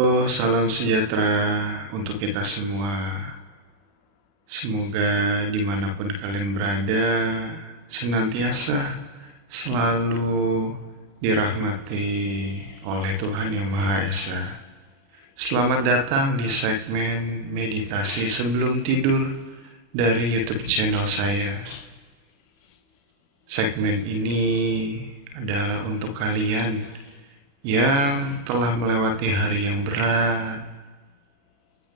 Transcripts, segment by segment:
Salam sejahtera untuk kita semua. Semoga dimanapun kalian berada, senantiasa selalu dirahmati oleh Tuhan Yang Maha Esa. Selamat datang di segmen meditasi sebelum tidur dari YouTube channel saya. Segmen ini adalah untuk kalian yang telah melewati hari yang berat,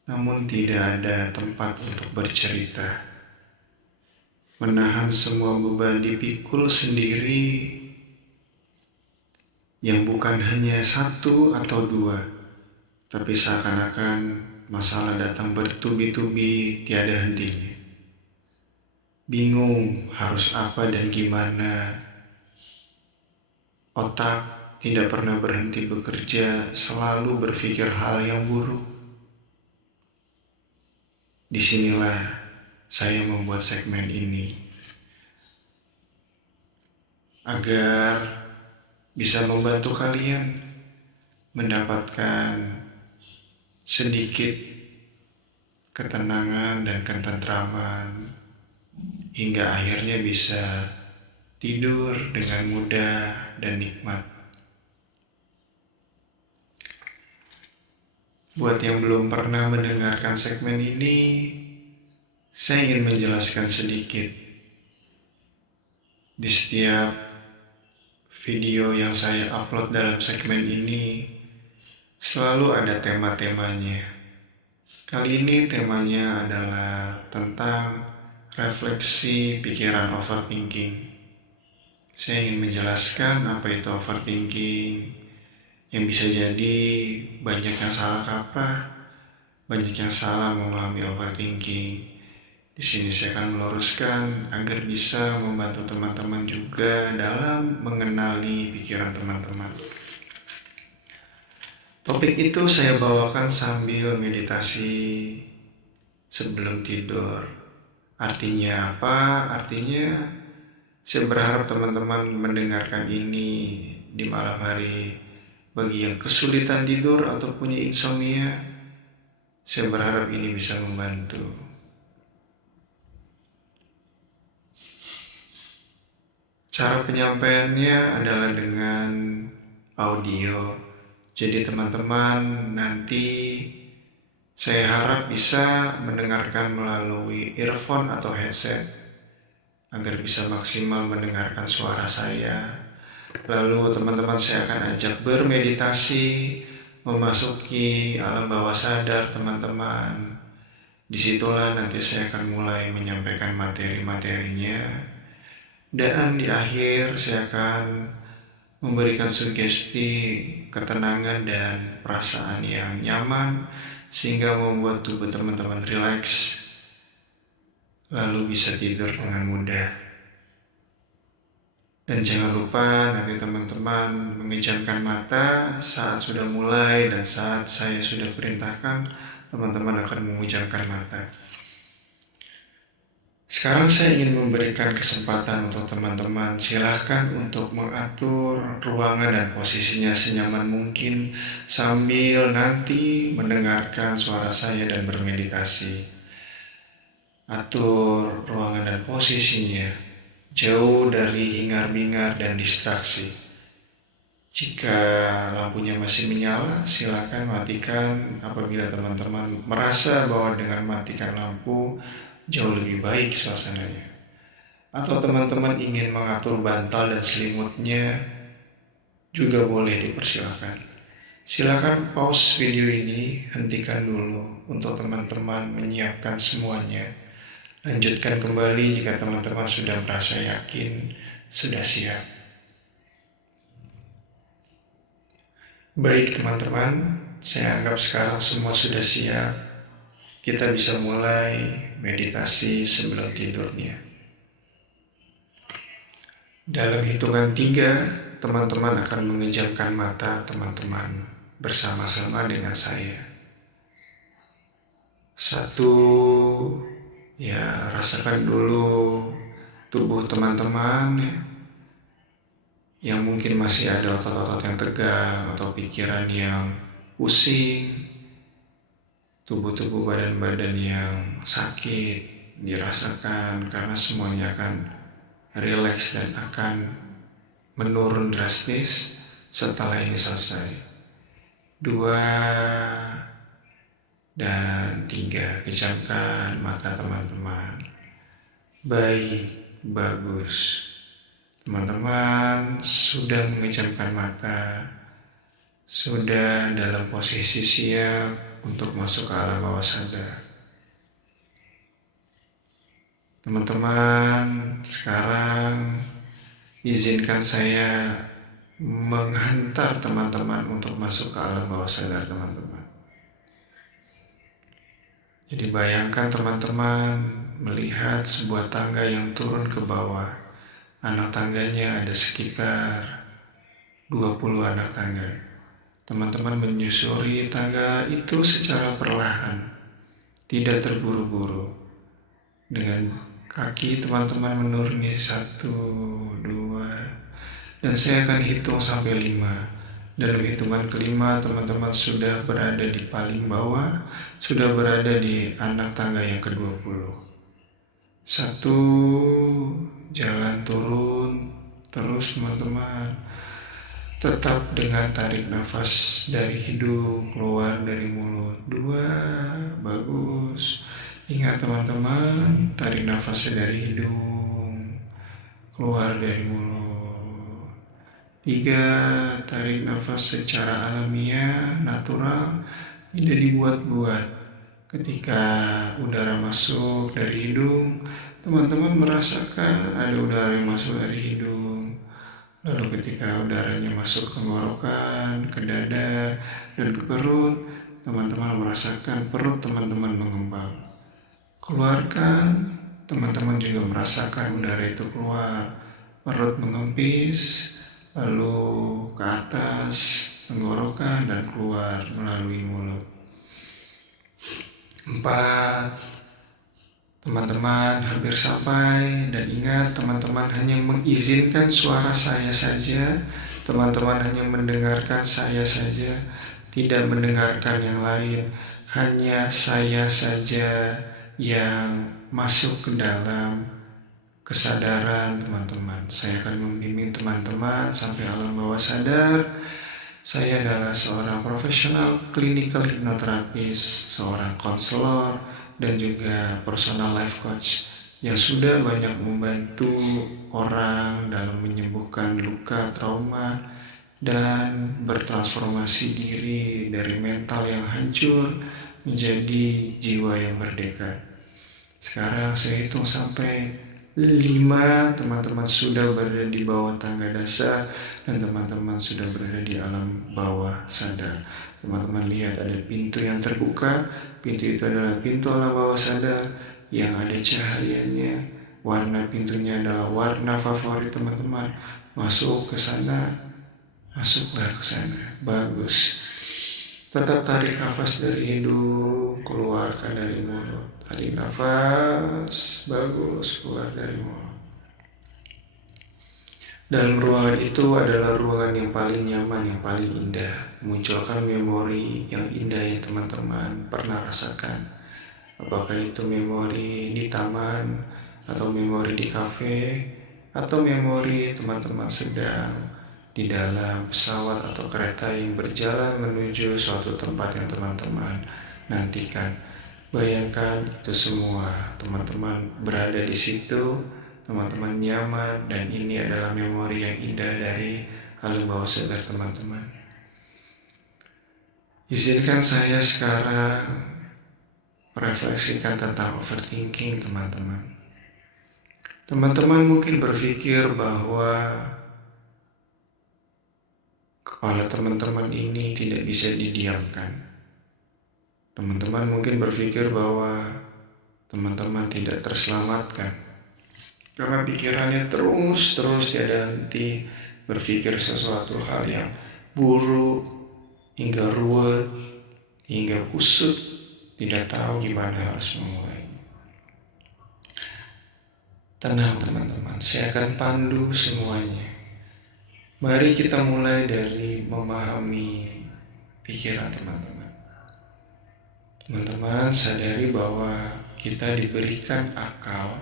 namun tidak ada tempat untuk bercerita. Menahan semua beban dipikul sendiri, yang bukan hanya satu atau dua, tapi seakan-akan masalah datang bertubi-tubi tiada hentinya. Bingung harus apa dan gimana. Otak tidak pernah berhenti bekerja, selalu berpikir hal yang buruk. Disinilah saya membuat segmen ini agar bisa membantu kalian mendapatkan sedikit ketenangan dan ketentraman hingga akhirnya bisa tidur dengan mudah dan nikmat. Buat yang belum pernah mendengarkan segmen ini, saya ingin menjelaskan sedikit. Di setiap video yang saya upload dalam segmen ini, selalu ada tema-temanya. Kali ini temanya adalah tentang refleksi pikiran overthinking. Saya ingin menjelaskan apa itu overthinking, yang bisa jadi banyak yang salah kaprah, banyak yang salah memahami overthinking. Di sini saya akan meluruskan agar bisa membantu teman-teman juga dalam mengenali pikiran teman-teman. Topik itu saya bawakan sambil meditasi sebelum tidur. Artinya apa? Artinya saya berharap teman-teman mendengarkan ini di malam hari. Bagi yang kesulitan tidur atau punya insomnia, saya berharap ini bisa membantu. Cara penyampaiannya adalah dengan audio. Jadi teman-teman nanti saya harap bisa mendengarkan melalui earphone atau headset agar bisa maksimal mendengarkan suara saya. Lalu teman-teman saya akan ajak bermeditasi, memasuki alam bawah sadar teman-teman. Disitulah nanti saya akan mulai menyampaikan materi-materinya. Dan di akhir saya akan memberikan sugesti, ketenangan dan perasaan yang nyaman sehingga membuat tubuh teman-teman rileks, lalu bisa tidur dengan mudah. Dan jangan lupa nanti teman-teman memejamkan mata saat sudah mulai dan saat saya sudah perintahkan, teman-teman akan memejamkan mata. Sekarang saya ingin memberikan kesempatan untuk teman-teman, silahkan untuk mengatur ruangan dan posisinya senyaman mungkin sambil nanti mendengarkan suara saya dan bermeditasi. Atur ruangan dan posisinya jauh dari hingar-bingar dan distraksi. Jika lampunya masih menyala, silakan matikan apabila teman-teman merasa bahwa dengan matikan lampu jauh lebih baik suasananya. Atau teman-teman ingin mengatur bantal dan selimutnya, juga boleh dipersilakan. Silakan pause video ini, hentikan dulu untuk teman-teman menyiapkan semuanya. Lanjutkan kembali jika teman-teman sudah merasa yakin, sudah siap. Baik teman-teman, saya anggap sekarang semua sudah siap. Kita bisa mulai meditasi sebelum tidurnya. Dalam hitungan 3, teman-teman akan memejamkan mata teman-teman bersama-sama dengan saya. 1, ya, rasakan dulu tubuh teman-teman yang mungkin masih ada otot-otot yang tegang atau pikiran yang pusing, tubuh-tubuh badan-badan yang sakit dirasakan karena semuanya akan rileks dan akan menurun drastis setelah ini selesai. 2 dan 3, pejamkan mata teman-teman. Baik, bagus. Teman-teman sudah memejamkan mata, sudah dalam posisi siap untuk masuk ke alam bawah sadar. Teman-teman, sekarang izinkan saya menghantar teman-teman untuk masuk ke alam bawah sadar teman-teman. Jadi bayangkan teman-teman melihat sebuah tangga yang turun ke bawah. Anak tangganya ada sekitar 20 anak tangga. Teman-teman menyusuri tangga itu secara perlahan, tidak terburu-buru. Dengan kaki teman-teman menuruni 1, 2, dan saya akan hitung sampai 5. Dalam hitungan kelima, teman-teman sudah berada di paling bawah, sudah berada di anak tangga yang ke-20. 1, jalan turun, terus teman-teman. Tetap dengan tarik nafas dari hidung, keluar dari mulut. 2, bagus. Ingat teman-teman, tarik nafasnya dari hidung, keluar dari mulut. 3, tarik nafas secara alamiah, natural, tidak dibuat-buat. Ketika udara masuk dari hidung, teman-teman merasakan ada udara yang masuk dari hidung. Lalu ketika udaranya masuk ke tenggorokan, ke dada, dan ke perut, teman-teman merasakan perut teman-teman mengembang. Keluarkan, teman-teman juga merasakan udara itu keluar, perut mengempis, lalu ke atas, tenggorokan, dan keluar melalui mulut. 4, teman-teman hampir sampai, dan ingat teman-teman hanya mengizinkan suara saya saja, teman-teman hanya mendengarkan saya saja, tidak mendengarkan yang lain, hanya saya saja yang masuk ke dalam kesadaran teman-teman. Saya akan membimbing teman-teman sampai alam bawah sadar. Saya adalah seorang profesional clinical hypnotherapist, seorang konselor, dan juga personal life coach yang sudah banyak membantu orang dalam menyembuhkan luka, trauma, dan bertransformasi diri dari mental yang hancur menjadi jiwa yang merdeka. Sekarang saya hitung sampai 5, teman-teman sudah berada di bawah tangga dasar dan teman-teman sudah berada di alam bawah sadar. Teman-teman lihat ada pintu yang terbuka, pintu itu adalah pintu alam bawah sadar yang ada cahayanya. Warna pintunya adalah warna favorit teman-teman. Masuk ke sana, masuklah ke sana. Bagus. Tetap tarik nafas dari hidung, keluarkan dari mulut. Tarik nafas, bagus, keluar dari mulut. Dalam ruangan itu adalah ruangan yang paling nyaman, yang paling indah. Munculkan memori yang indah yang teman-teman pernah rasakan. Apakah itu memori di taman, atau memori di kafe, atau memori teman-teman sedang di dalam pesawat atau kereta yang berjalan menuju suatu tempat yang teman-teman nantikan. Bayangkan itu semua, teman-teman berada di situ, teman-teman nyaman, dan ini adalah memori yang indah dari alam bawah sadar teman-teman. Izinkan saya sekarang merefleksikan tentang overthinking teman-teman. Teman-teman mungkin berpikir bahwa kepala teman-teman ini tidak bisa didiamkan. Teman-teman mungkin berpikir bahwa teman-teman tidak terselamatkan karena pikirannya terus tiada henti berpikir sesuatu hal yang buruk hingga ruwet, hingga kusut, tidak tahu gimana harus memulainya. Tenang teman-teman, saya akan pandu semuanya. Mari kita mulai dari memahami pikiran teman-teman. Teman-teman sadari bahwa kita diberikan akal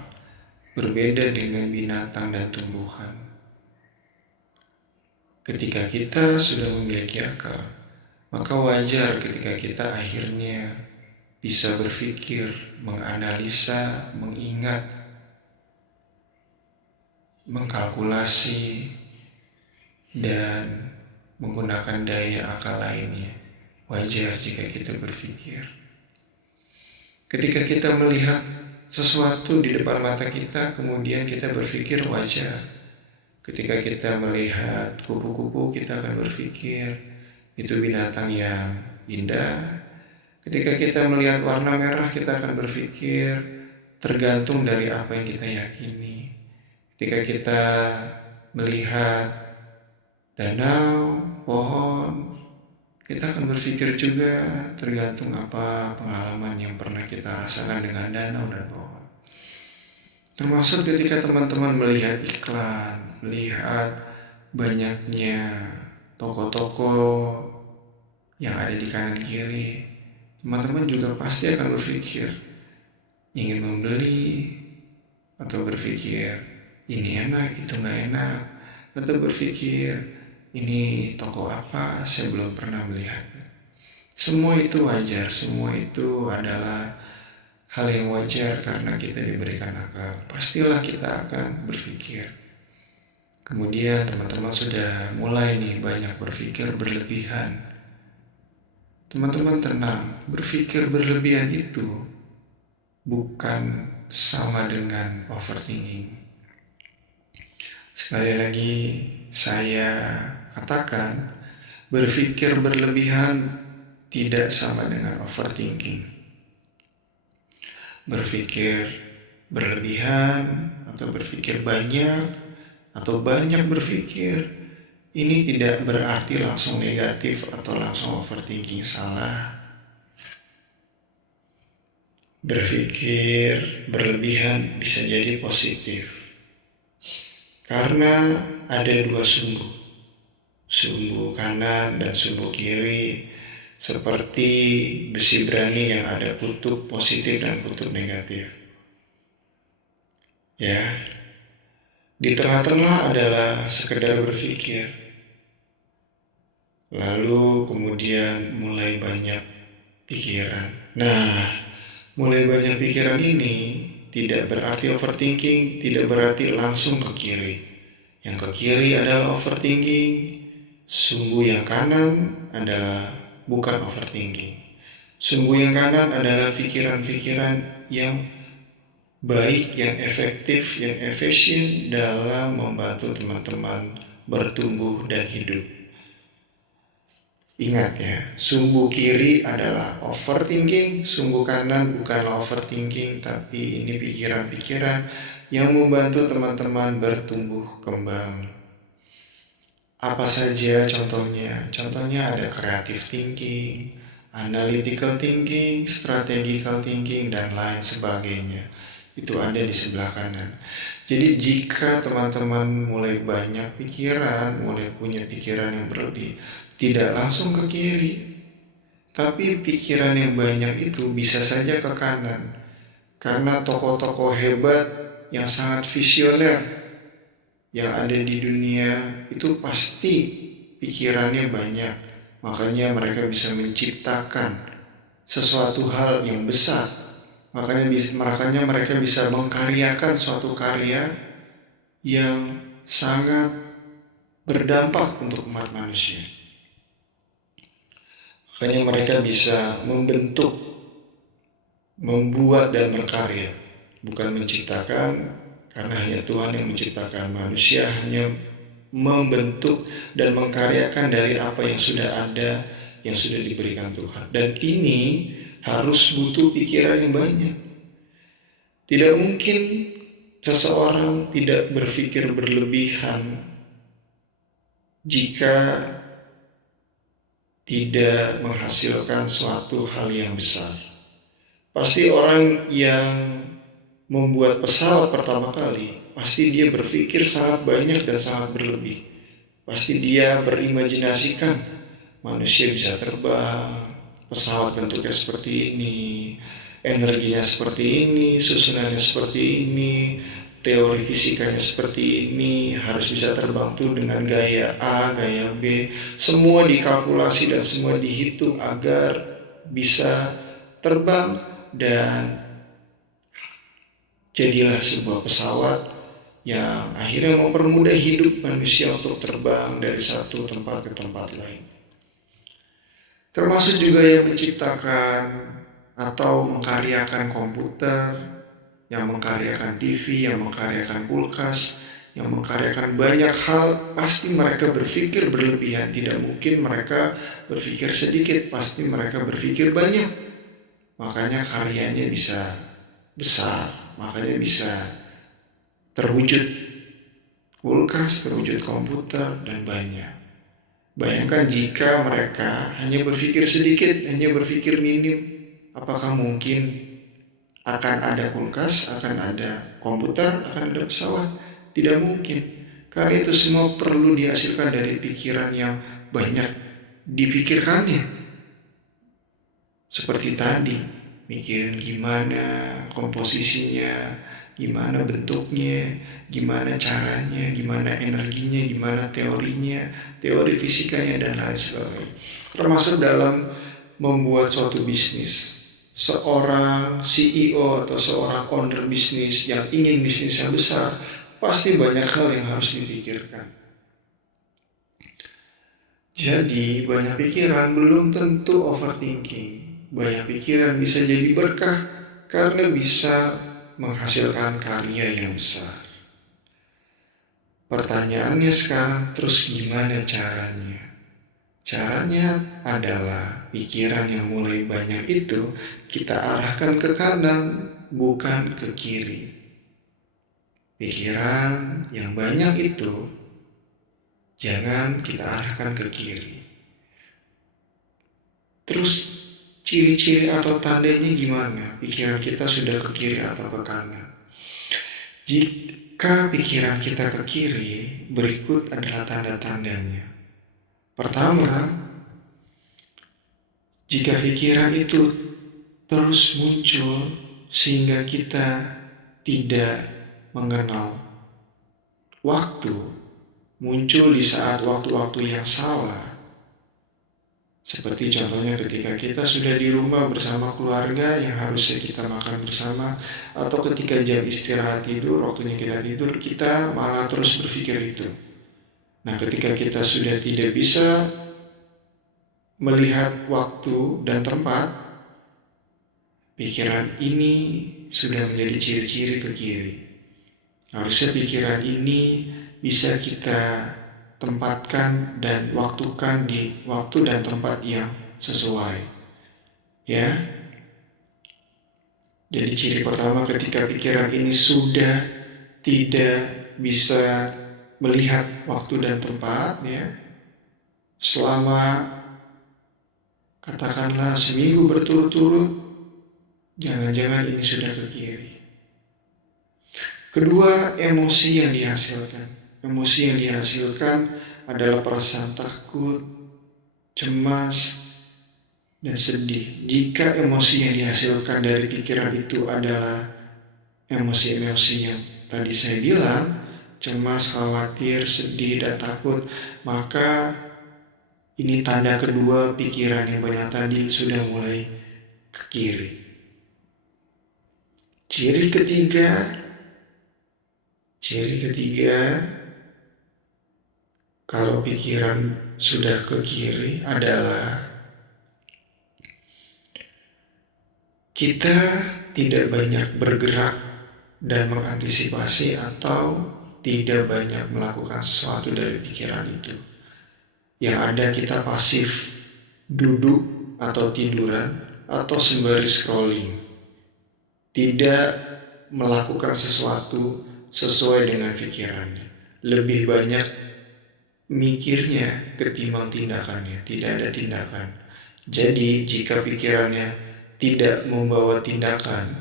berbeda dengan binatang dan tumbuhan. Ketika kita sudah memiliki akal, maka wajar ketika kita akhirnya bisa berpikir, menganalisa, mengingat, mengkalkulasi, dan menggunakan daya akal lainnya. Wajar jika kita berpikir. Ketika kita melihat sesuatu di depan mata kita, kemudian kita berpikir, wajar. Ketika kita melihat kupu-kupu, kita akan berpikir, itu binatang yang indah. Ketika kita melihat warna merah, kita akan berpikir, tergantung dari apa yang kita yakini. Ketika kita melihat danau, pohon, kita akan berpikir juga tergantung apa pengalaman yang pernah kita rasakan dengan danau dan pohon. Termasuk ketika teman-teman melihat iklan, melihat banyaknya toko-toko yang ada di kanan kiri, teman-teman juga pasti akan berpikir ingin membeli, atau berpikir ini enak, itu nggak enak, atau berpikir ini toko apa, saya belum pernah melihat. Semua itu wajar, semua itu adalah hal yang wajar karena kita diberikan akal. Pastilah kita akan berpikir. Kemudian teman-teman sudah mulai nih banyak berpikir berlebihan. Teman-teman tenang, berpikir berlebihan itu bukan sama dengan overthinking. Sekali lagi saya katakan, berpikir berlebihan tidak sama dengan overthinking. Berpikir berlebihan atau berpikir banyak atau banyak berpikir, ini tidak berarti langsung negatif atau langsung overthinking. Salah. Berpikir berlebihan bisa jadi positif. Karena ada dua sumbu kanan dan sumbu kiri, seperti besi berani yang ada kutub positif dan kutub negatif. Ya, di tengah-tengah adalah sekedar berpikir, lalu kemudian mulai banyak pikiran. Nah, mulai banyak pikiran ini tidak berarti overthinking, tidak berarti langsung ke kiri. Yang ke kiri adalah overthinking, sumbu yang kanan adalah bukan overthinking. Sumbu yang kanan adalah pikiran-pikiran yang baik, yang efektif, yang efisien dalam membantu teman-teman bertumbuh dan hidup. Ingat ya, sumbu kiri adalah overthinking, sumbu kanan bukanlah overthinking, tapi ini pikiran-pikiran yang membantu teman-teman bertumbuh kembang. Apa saja contohnya? Contohnya ada creative thinking, analytical thinking, strategical thinking, dan lain sebagainya. Itu ada di sebelah kanan. Jadi jika teman-teman mulai banyak pikiran, mulai punya pikiran yang berlebih, tidak langsung ke kiri, tapi pikiran yang banyak itu bisa saja ke kanan. Karena tokoh-tokoh hebat yang sangat visioner yang ada di dunia itu pasti pikirannya banyak. Makanya mereka bisa menciptakan sesuatu hal yang besar. Makanya mereka bisa mengkaryakan suatu karya yang sangat berdampak untuk umat manusia. Makanya mereka bisa membentuk, membuat dan berkarya, bukan menciptakan, karena hanya Tuhan yang menciptakan. Manusia hanya membentuk dan mengkaryakan dari apa yang sudah ada, yang sudah diberikan Tuhan. Dan ini harus butuh pikiran yang banyak. Tidak mungkin seseorang tidak berpikir berlebihan jika tidak menghasilkan suatu hal yang besar. Pasti orang yang membuat pesawat pertama kali, pasti dia berpikir sangat banyak dan sangat berlebih. Pasti dia berimajinasikan manusia bisa terbang, pesawat bentuknya seperti ini, energinya seperti ini, susunannya seperti ini, teori fisikanya seperti ini, harus bisa terbang tuh dengan gaya A, gaya B, semua dikalkulasi dan semua dihitung agar bisa terbang, dan jadilah sebuah pesawat yang akhirnya mempermudah hidup manusia untuk terbang dari satu tempat ke tempat lain. Termasuk juga yang menciptakan atau mengkaryakan komputer, yang mengkaryakan TV, yang mengkaryakan kulkas, yang mengkaryakan banyak hal. Pasti mereka berpikir berlebihan, tidak mungkin mereka berpikir sedikit, pasti mereka berpikir banyak. Makanya karyanya bisa besar, makanya bisa terwujud kulkas, terwujud komputer, dan banyak. Bayangkan jika mereka hanya berpikir sedikit, hanya berpikir minim, apakah mungkin akan ada kulkas, akan ada komputer, akan ada pesawat? Tidak mungkin. Karena itu semua perlu dihasilkan dari pikiran yang banyak dipikirkannya. Seperti tadi, mikirin gimana komposisinya, gimana bentuknya, gimana caranya, gimana energinya, gimana teorinya, teori fisikanya, dan lain sebagainya. Termasuk dalam membuat suatu bisnis. Seorang CEO atau seorang owner bisnis yang ingin bisnisnya besar, pasti banyak hal yang harus dipikirkan. Jadi banyak pikiran belum tentu overthinking. Banyak pikiran bisa jadi berkah karena bisa menghasilkan karya yang besar. Pertanyaannya sekarang, terus gimana caranya? Caranya adalah pikiran yang mulai banyak itu kita arahkan ke kanan, bukan ke kiri. Pikiran yang banyak itu jangan kita arahkan ke kiri. Terus ciri-ciri atau tandanya gimana? Pikiran kita sudah ke kiri atau ke kanan? Jika pikiran kita ke kiri, berikut adalah tanda-tandanya. Pertama, jika pikiran itu terus muncul sehingga kita tidak mengenal waktu, muncul di saat waktu-waktu yang salah. Seperti contohnya ketika kita sudah di rumah bersama keluarga yang harusnya kita makan bersama, atau ketika jam istirahat tidur, waktunya kita tidur, kita malah terus berpikir itu. Nah, ketika kita sudah tidak bisa melihat waktu dan tempat, pikiran ini sudah menjadi ciri-ciri ke kiri. Harusnya pikiran ini bisa kita tempatkan dan waktukan di waktu dan tempat yang sesuai. Ya. Jadi ciri pertama, ketika pikiran ini sudah tidak bisa melihat waktu dan tempat, ya, selama katakanlah seminggu berturut-turut, jangan-jangan ini sudah ke kiri. Kedua, emosi yang dihasilkan. Emosi yang dihasilkan adalah perasaan takut, cemas, dan sedih. Jika emosi yang dihasilkan dari pikiran itu adalah emosi-emosi yang tadi saya bilang, cemas, khawatir, sedih, dan takut, maka ini tanda kedua, pikiran yang banyak tadi sudah mulai ke kiri. Ciri ketiga, kalau pikiran sudah ke kiri adalah kita tidak banyak bergerak dan mengantisipasi atau tidak banyak melakukan sesuatu dari pikiran itu. Yang ada kita pasif, duduk atau tiduran, atau sembari scrolling. Tidak melakukan sesuatu sesuai dengan pikirannya. Lebih banyak mikirnya ketimbang tindakannya, tidak ada tindakan. Jadi jika pikirannya tidak membawa tindakan,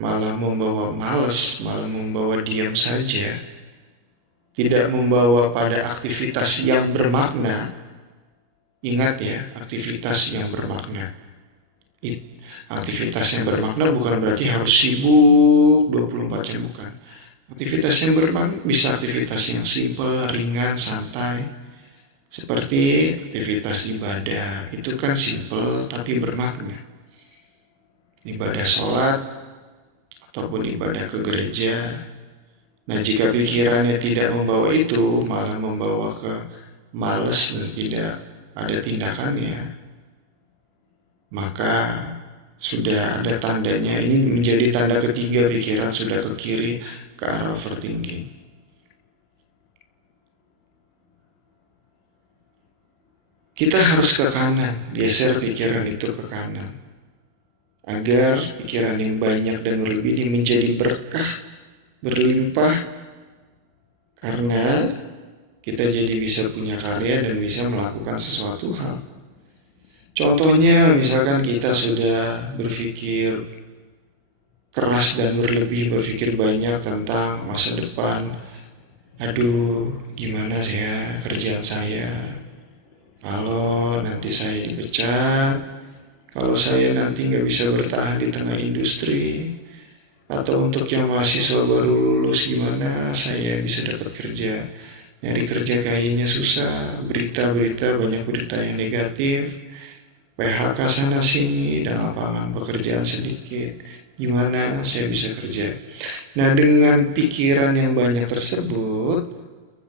malah membawa malas, malah membawa diam saja, tidak membawa pada aktivitas yang bermakna, Ingat ya, aktivitas yang bermakna. Aktivitas yang bermakna bukan berarti harus sibuk 24 jam, bukan. Aktivitas yang bermakna bisa aktivitas yang simple, ringan, santai. Seperti aktivitas ibadah, itu kan simple tapi bermakna. Ibadah sholat ataupun ibadah ke gereja. Nah, jika pikirannya tidak membawa itu, malah membawa ke malas dan tidak ada tindakannya, maka sudah ada tandanya. Ini menjadi tanda ketiga pikiran sudah ke kiri, ke arah overthinking. Kita harus ke kanan, geser pikiran itu ke kanan, agar pikiran yang banyak dan berlebih ini menjadi berkah, berlimpah, karena kita jadi bisa punya karya dan bisa melakukan sesuatu hal. Contohnya misalkan kita sudah berpikir keras dan berlebih, berpikir banyak tentang masa depan. Aduh, gimana saya kerjaan saya? Kalau nanti saya dipecat, kalau saya nanti nggak bisa bertahan di tengah industri, atau untuk yang mahasiswa baru lulus gimana saya bisa dapat kerja? Nyari kerja kayaknya susah, berita-berita, banyak berita yang negatif, PHK sana sini, dan lapangan pekerjaan sedikit. Gimana saya bisa kerja? Nah, dengan pikiran yang banyak tersebut,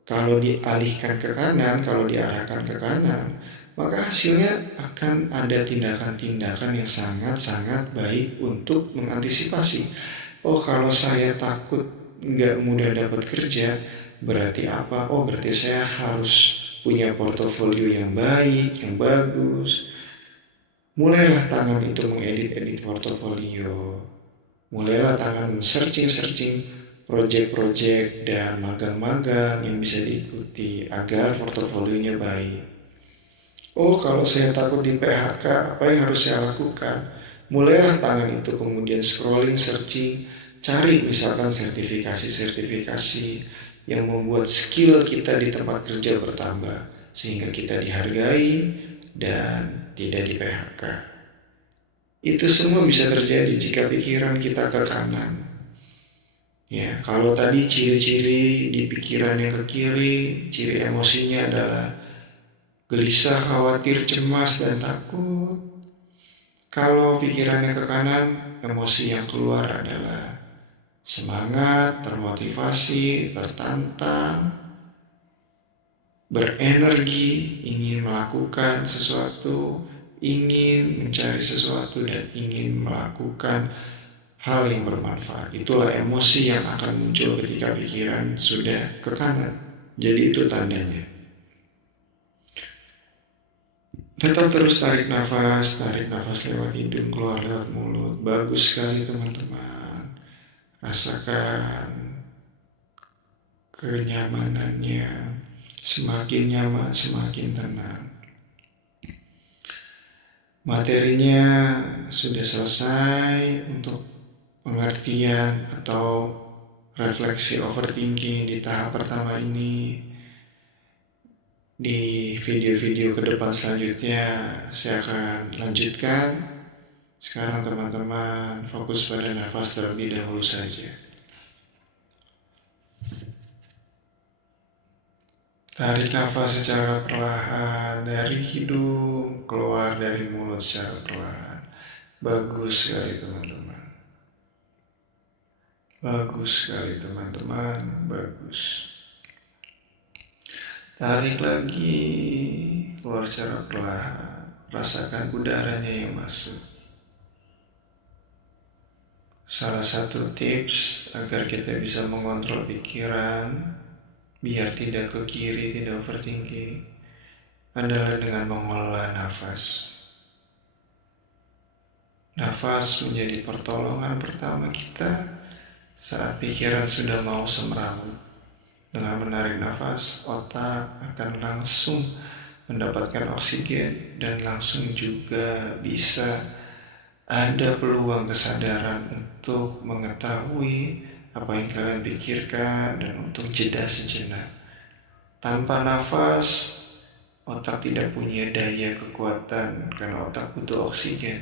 kalau dialihkan ke kanan, kalau diarahkan ke kanan, maka hasilnya akan ada tindakan-tindakan yang sangat-sangat baik untuk mengantisipasi. Oh, kalau saya takut nggak mudah dapat kerja, berarti apa? Oh, berarti saya harus punya portofolio yang baik, yang bagus. Mulailah tangan itu mengedit-edit portofolio. Mulailah tangan searching-searching project-project dan magang-magang yang bisa diikuti agar portofolionya baik. Oh, kalau saya takut di PHK, apa yang harus saya lakukan? Mulailah tangan itu kemudian scrolling, searching, cari misalkan sertifikasi-sertifikasi yang membuat skill kita di tempat kerja bertambah, sehingga kita dihargai dan tidak di PHK. Itu semua bisa terjadi jika pikiran kita ke kanan. Ya, kalau tadi ciri-ciri di pikiran yang ke kiri, ciri emosinya adalah gelisah, khawatir, cemas, dan takut. Kalau pikirannya ke kanan, emosi yang keluar adalah semangat, termotivasi, tertantang, berenergi, ingin melakukan sesuatu, ingin mencari sesuatu, dan ingin melakukan hal yang bermanfaat. Itulah emosi yang akan muncul ketika pikiran sudah ke kanan. Jadi itu tandanya. Tetap terus tarik nafas lewat hidung, keluar lewat mulut. Bagus sekali teman-teman. Rasakan kenyamanannya. Semakin nyaman, semakin tenang. Materinya sudah selesai untuk pengertian atau refleksi overthinking di tahap pertama ini. Di video-video ke depan selanjutnya saya akan lanjutkan. Sekarang teman-teman fokus pada nafas terlebih dahulu saja. Tarik nafas secara perlahan dari hidung, keluar dari mulut secara perlahan. Bagus sekali teman-teman. Bagus sekali teman-teman, bagus. Tarik lagi, keluar secara perlahan. Rasakan udaranya yang masuk. Salah satu tips agar kita bisa mengontrol pikiran biar tidak ke kiri, tidak overthinking, adalah dengan mengelola nafas. Nafas menjadi pertolongan pertama kita saat pikiran sudah mau semrawut. Dengan menarik nafas, otak akan langsung mendapatkan oksigen dan langsung juga bisa ada peluang kesadaran untuk mengetahui apa yang kalian pikirkan dan untuk jeda sejenak. Tanpa nafas, Otak tidak punya daya kekuatan karena otak butuh oksigen.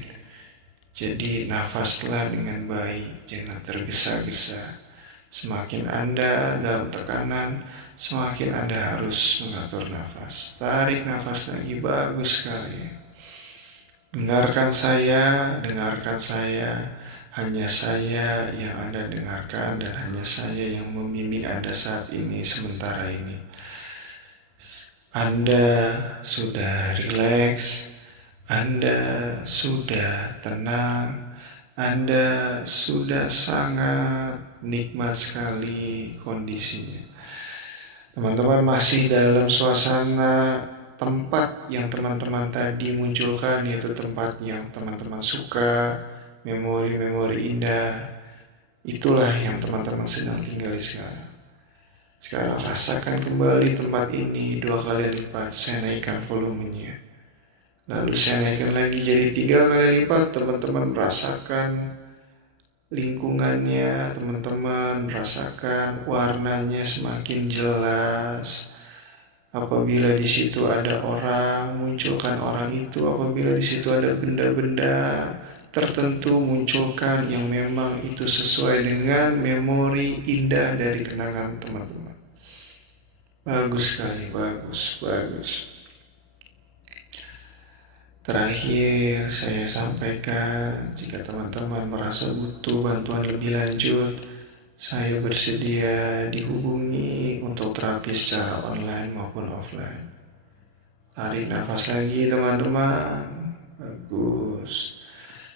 Jadi nafaslah dengan baik, jangan tergesa-gesa. Semakin Anda dalam tekanan, semakin Anda harus mengatur nafas. Tarik nafas lagi, bagus sekali. Dengarkan saya, hanya saya yang Anda dengarkan dan hanya saya yang membimbing Anda saat ini, sementara ini. Anda sudah rileks, Anda sudah tenang, Anda sudah sangat nikmat sekali kondisinya. Teman-teman masih dalam suasana tempat yang teman-teman tadi munculkan, yaitu tempat yang teman-teman suka, memori-memori indah. Itulah yang teman-teman sedang tinggali sekarang. Sekarang rasakan kembali tempat ini 2 kali lipat. Saya naikkan volumenya. Lalu saya naikkan lagi jadi 3 kali lipat. Teman-teman merasakan lingkungannya, teman-teman merasakan warnanya semakin jelas. Apabila di situ ada orang, munculkan orang itu. Apabila di situ ada benda-benda tertentu, munculkan yang memang itu sesuai dengan memori indah dari kenangan teman-teman. Bagus sekali, bagus. Terakhir saya sampaikan, jika teman-teman merasa butuh bantuan lebih lanjut, saya bersedia dihubungi untuk terapi secara online maupun offline. Tarik nafas lagi teman-teman. Bagus.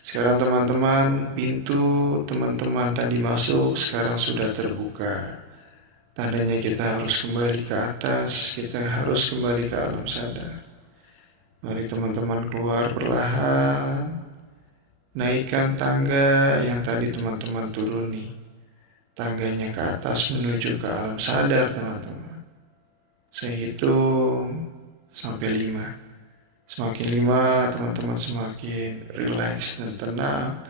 Sekarang teman-teman, pintu teman-teman tadi masuk sekarang sudah terbuka. Tandanya kita harus kembali ke atas, kita harus kembali ke alam sadar. Mari teman-teman keluar perlahan. Naikkan tangga yang tadi teman-teman turuni. Tangganya ke atas menuju ke alam sadar teman-teman. Saya hitung sampai 5. Semakin 5 teman-teman semakin rileks dan tenang.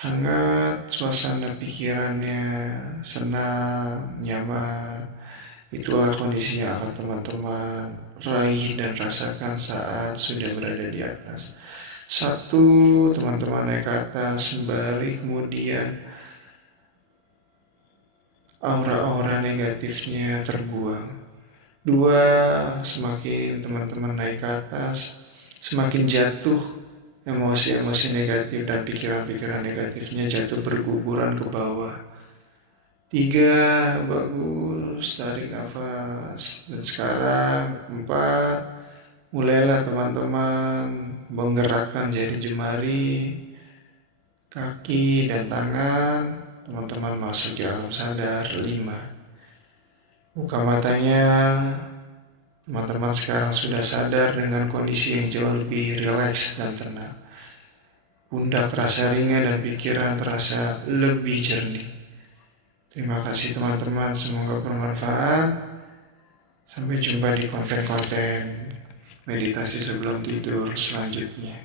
Hangat suasana pikirannya, senang, nyaman. Itulah kondisi yang akan teman-teman raih dan rasakan saat sudah berada di atas. 1, teman-teman naik ke atas, sembari kemudian aura-aura negatifnya terbuang. 2, semakin teman-teman naik ke atas, semakin jatuh emosi-emosi negatif dan pikiran-pikiran negatifnya jatuh berguguran ke bawah. 3, bagus, tarik nafas. Dan sekarang 4, mulailah teman-teman menggerakkan jari jemari, kaki dan tangan. Teman-teman masuk ke alam sadar. 5, buka matanya. Teman-teman sekarang sudah sadar dengan kondisi yang jauh lebih rileks dan tenang. Pundak terasa ringan dan pikiran terasa lebih jernih. Terima kasih teman-teman, semoga bermanfaat. Sampai jumpa di konten-konten meditasi sebelum tidur selanjutnya.